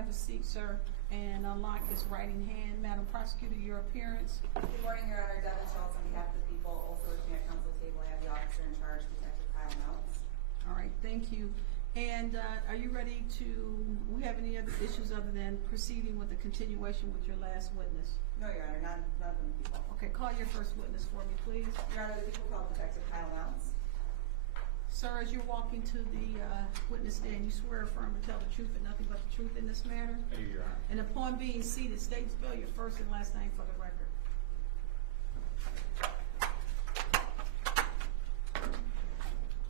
have a seat, sir, and unlock his writing hand. Madam Prosecutor, your appearance. Good morning, Your Honor. Devin Schultz on behalf of the people. Also with me at council table, I have the officer in charge, Detective Kyle Mounts. All right, thank you. And are you ready to, we have any other issues other than proceeding with the continuation with your last witness? No, Your Honor, none from the people. Okay, call your first witness for me, please. Your Honor, the people called Detective Kyle Mounts. Sir, as you're walking to the witness stand, you swear, affirm, and tell the truth and nothing but the truth in this matter? I do, Your Honor. And upon being seated, state and spell your first and last name for the record.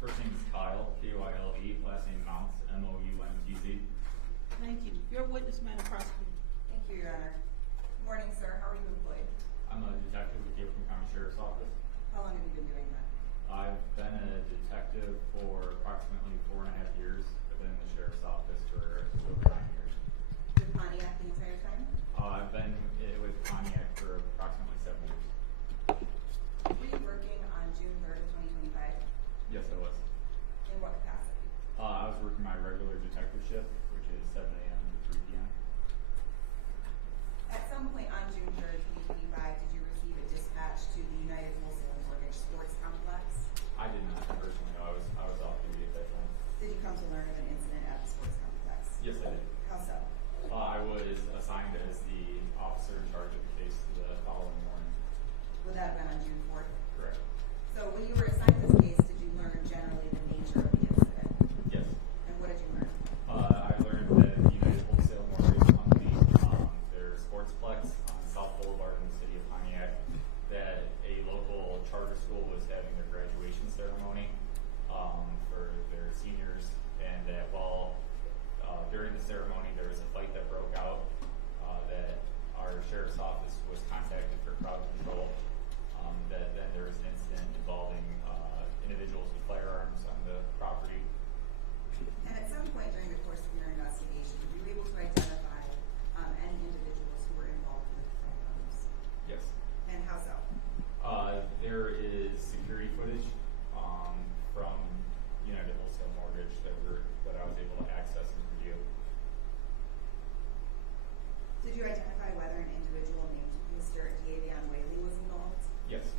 First name is Kyle, K-Y-L-E, last name Mounts, M-O-U-N-T-Z. Thank you. Your witness, Madam Prosecutor. Thank you, Your Honor. Good morning, sir. How are you employed? I'm a detective with the Oakland County Sheriff's Office. How long have you been doing that? I've been a detective for approximately 4.5 years, within the Sheriff's Office for over 9 years. With Pontiac the entire time? I've been with Pontiac for approximately 7 years. Were you working on June 3rd of 2025? Yes, I was. In what capacity? I was working my regular detective shift, which is 7 a.m. to 3 p.m. At some point on June 3rd, 2025, did you receive a dispatch to the United Wholesale Mortgage Sports Complex? I did not personally know. I was off duty at that time. Did you come to learn of an incident at the sports complex? Yes, I did. How so? I was assigned as the officer in charge of the case the following morning. Would that have been on June 4th? Correct. So when you were assigned this case, did you learn generally the nature of the incident? Yes. And what did you learn? I learned that United Wholesale Mortgage Company, their sportsplex on South Boulevard in the city of Pontiac, that a local charter school was having their graduation ceremony for their seniors, and that while during the ceremony there was a fight that broke out, that our sheriff's office was contacted for crowd control, that then there was an incident involving individuals with firearms on the property. And at some point during the course of your investigation, were you able to identify any individuals who were involved with the firearms? Yes. And how so? There is security footage from United Wholesale Mortgage that I was able to access and review. Did you identify whether an individual named Mr. Davion Whaley was involved? Yes.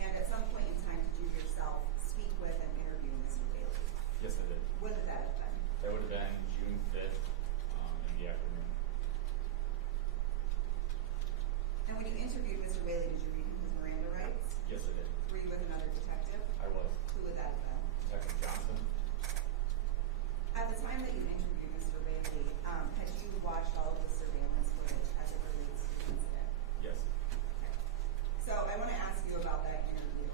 And at some point in time, did you yourself speak with and interview Mr. Whaley? Yes, I did. When would that have been? That would have been June 5th in the afternoon. And when you interviewed Mr. Whaley, did you read him his Miranda rights? Yes, I did. Were you with another detective? I was. Who would that have been? Detective Johnson. At the time that you interviewed Mr. Whaley, had you watched all of the surveillance footage as it relates to the incident? Yes. Okay. So I want to ask you about that interview.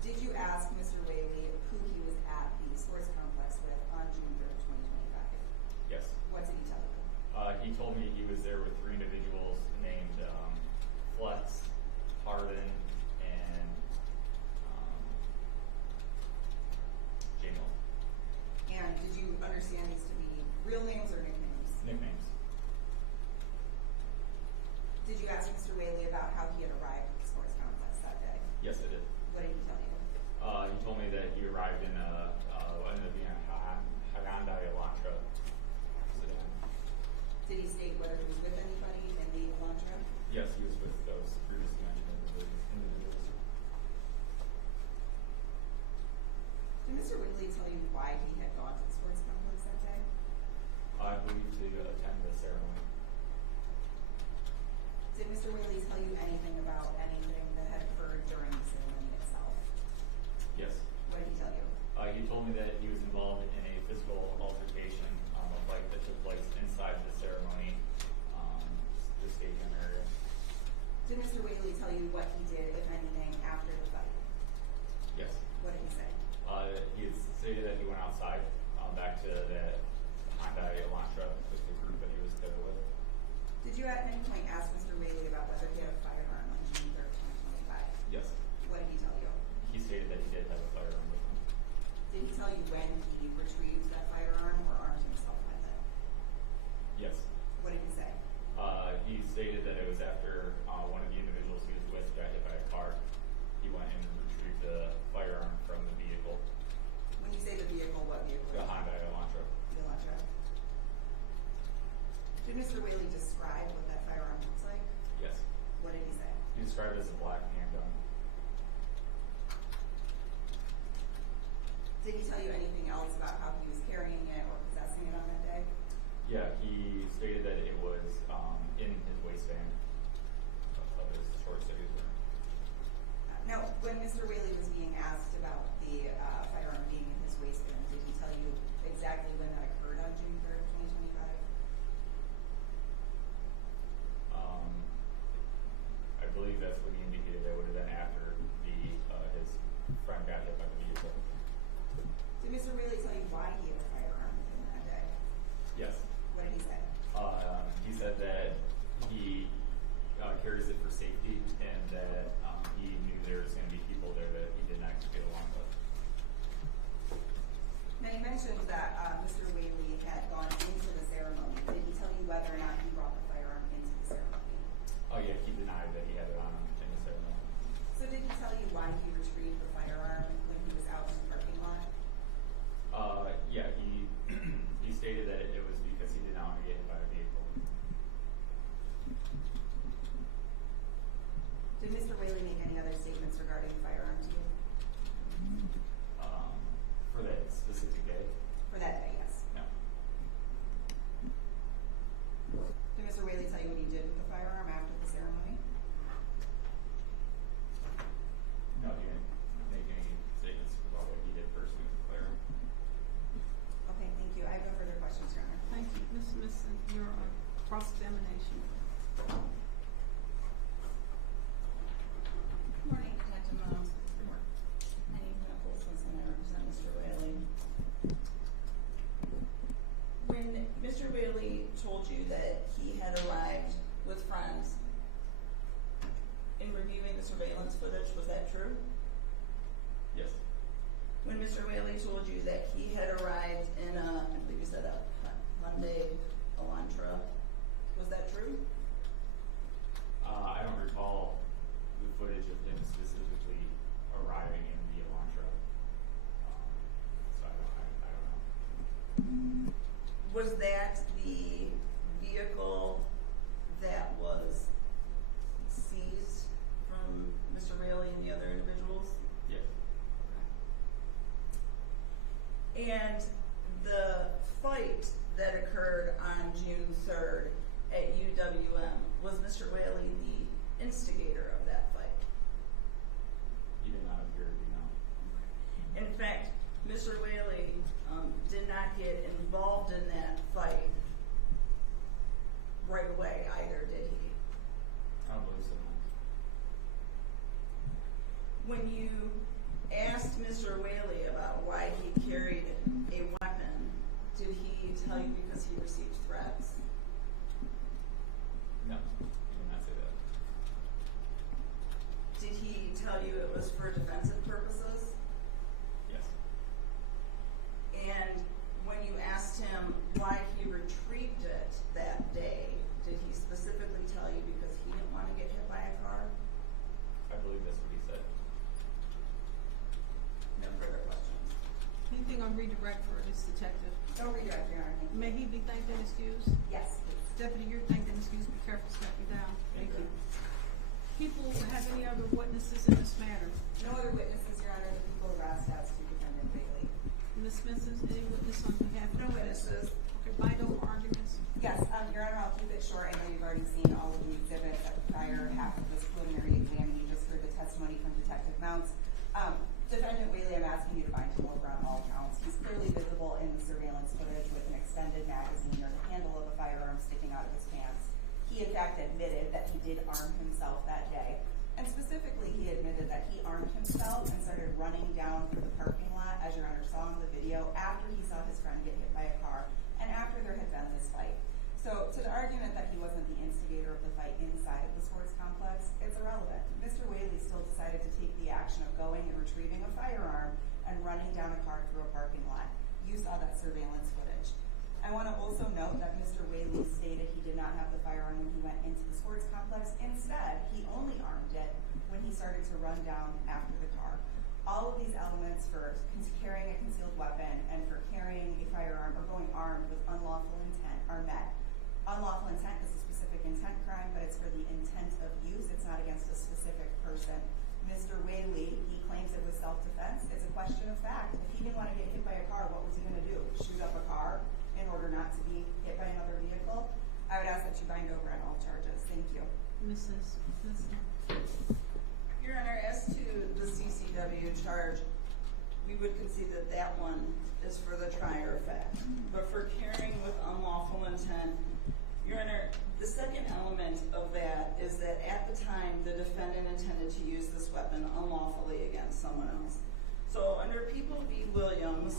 Did you ask Mr. Whaley who he was at the sports complex with on June 3rd, 2025? Yes. What did he tell you? He told me he was there with 3 individuals named Flex, Harden, and J-Mill. And did you understand these to be real names or nicknames? Nicknames. Did you ask Mr. Whaley about how he had arrived at the sports complex that day? Yes, I did. What did he tell you? He told me that he arrived in ended up being a Hyundai Elantra sedan. Did he state whether he was with anybody in the Elantra? Yes, he was with those previously mentioned individuals. Did Mr. Whaley tell you why he had gone to the sports complex that day? I believe to attend the ceremony. Did Mr. Whaley tell you anything about anything that had occurred during the ceremony itself? Yes. What did he tell you? He told me that he was involved in a physical altercation, a fight that took place inside the ceremony, the stadium area. Did Mr. Whaley tell you what he did, if anything, after the fight? Yes. What did he say? He had stated that he went outside, back to the Hyundai Elantra with the group that he was there with. Did you at any point ask Mr. Whaley about whether he had a firearm on June 3rd, 2025? Yes. What did he tell you? He stated that he did have a firearm with him. Did he tell you when he retrieved that firearm or armed himself with it? Yes. What did he say? He stated that it was after one of the individuals he was with got hit by a car. He went and retrieved the firearm from the vehicle. When you say the vehicle, what vehicle? The Hyundai Elantra. The Elantra. Did told you that he had arrived with friends in reviewing the surveillance footage. Was that true? Yes. When Mr. Whaley told you that he had arrived in a, I believe you said a Hyundai Elantra, was that true? I don't recall the footage of him specifically arriving in the Elantra. So I don't know. Was that the vehicle that was seized from Mr. Whaley and the other individuals? Yes. And the fight that occurred on June 3rd at UWM, was Mr. Whaley the instigator of that fight? He did not appear to be known. In fact, Mr. Whaley did not get involved in that fight right away either, did he? I don't believe so. When you asked Mr. Whaley about why he carried a weapon, did he tell you because he received threats? No, he did not say that. Did he tell you it was for defensive purposes? Yes. And when you asked him why he retrieved it that day, did he specifically tell you because he didn't want to get hit by a car? I believe that's what he said. No further questions. Anything on redirect for this detective? Don't redirect, Your Honor. Thank you. May he be thanked and excused? Yes, please. Deputy, you're thanked and excused. Be careful stepping down. Thank you. People have any other witnesses in this matter? No other witnesses, Your Honor. The people are asked as to Defendant Bailey. Ms. Smith, is any witness on behalf of No the witnesses. Okay, Bido arguments? Yes, Your Honor, I'll keep it short. I know you've already seen all of the exhibits at the prior half of this preliminary exam. You just heard the testimony from Detective Mounts. Defendant Whaley, I'm asking you to find him over on all counts. He's clearly visible in the surveillance footage with an extended magazine or the handle of a firearm sticking out of his pants. He, in fact, admitted that he did arm himself that day. And specifically, he admitted that he armed himself and started running down through the parking lot, as Your Honor saw in the video, after he saw his friend get hit by a car and after there had been this fight. So to the argument that he wasn't the instigator of the fight inside of the sports complex, it's irrelevant. Mr. Whaley still decided to take the action of going and retrieving a firearm and running down a car through a parking lot. You saw that surveillance footage. I want to also note that Mr. Whaley stated he did not have the firearm when he went into the sports complex. Instead, he only armed it when he started to run down after the car. All of these elements for carrying a concealed weapon and for carrying a firearm or going armed with unlawful intent are met. Unlawful intent is a specific intent crime, but it's for the intent of use. It's not against a specific person. Mr. Whaley, he claims it was self-defense. It's a question of fact. If he didn't want to get hit by a car, what was he going to do? Shoot up a car in order not to be hit by another vehicle? I would ask that you bind over on all charges. Thank you. Mrs. Your Honor, as to the CCW charge, we would concede that that one is for the trier effect. But for carrying with unlawful intent, Your Honor, the second element of that is that at the time, the defendant intended to use this weapon unlawfully against someone else. So under People v. Williams,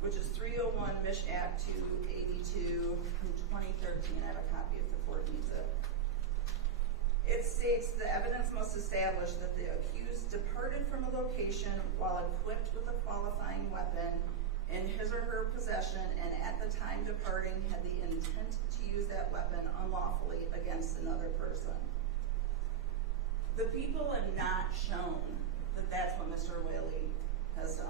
which is 301 Mich. Act 282 from 2013, I have a copy if the court needs it. It states the evidence must establish that the accused departed from a location while equipped with a qualifying weapon in his or her possession, and at the time departing had the intent to use that weapon unlawfully against another person. The people have not shown that that's what Mr. Whaley has done.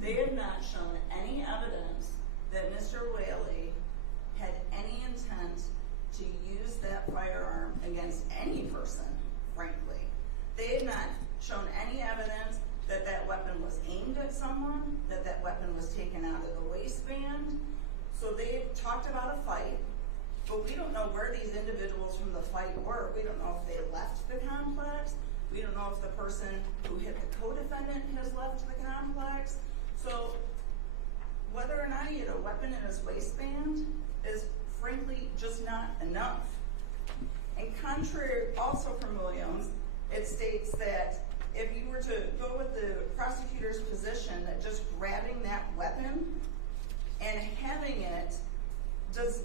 They have not shown any evidence that Mr. Whaley had any intent to use that firearm against any person, frankly. They have not shown any evidence that that weapon was aimed at someone, that that weapon was taken out of the waistband. So they've talked about a fight, but we don't know where these individuals from the fight were. We don't know if they left the complex. We don't know if the person who hit the co-defendant has left the complex. So whether or not he had a weapon in his waistband is frankly just not enough. And contrary also from Williams, it states that if you were to go with the prosecutor's position that just grabbing that weapon and having it does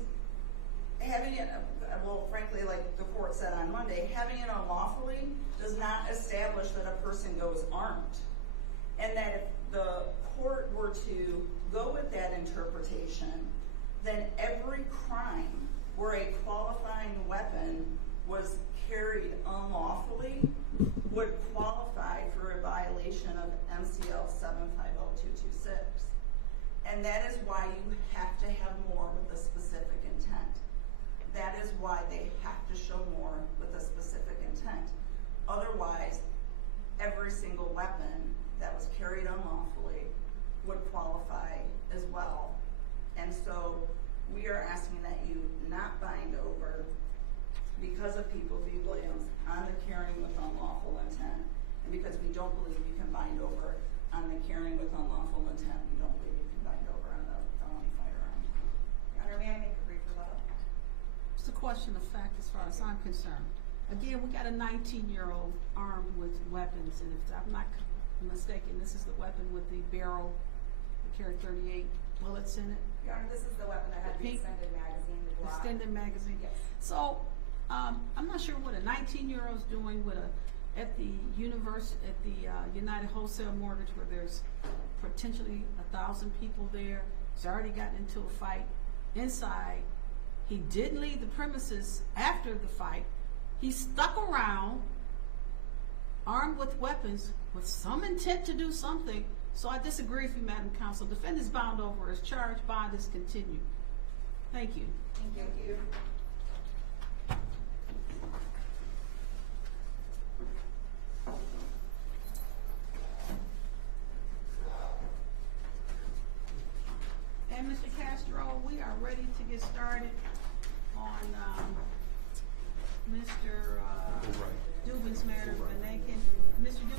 go with that interpretation, then every crime where a qualifying weapon was carried unlawfully would qualify for a violation of MCL 750226. And that is why you have to have more with a specific intent. That is why they have to show more with a specific intent. Otherwise, every single weapon that was carried unlawfully would qualify as well. And so we are asking that you not bind over because of People v. Williams on the carrying with unlawful intent. And because we don't believe you can bind over on the carrying with unlawful intent, we don't believe you can bind over on the felony firearm. Your Honor, may I make a brief rebuttal? It's a question of fact as far as I'm concerned. Again, we got a 19-year-old armed with weapons, and if I'm not mistaken, this is the weapon with the barrel that carried 38 bullets in it. Your Honor, this is the weapon that had the Pink extended magazine, the Glock. Extended magazine. Yes. So, I'm not sure what a 19-year-old's doing with at the United Wholesale Mortgage, where there's potentially 1,000 people there. He's already gotten into a fight inside. He didn't leave the premises after the fight. He stuck around, armed with weapons, with some intent to do something. So I disagree with you, Madam Counsel. Defendant's bound over as charged. Bond is continued. Thank you. Thank you. And Mr. Castro, we are ready to get started on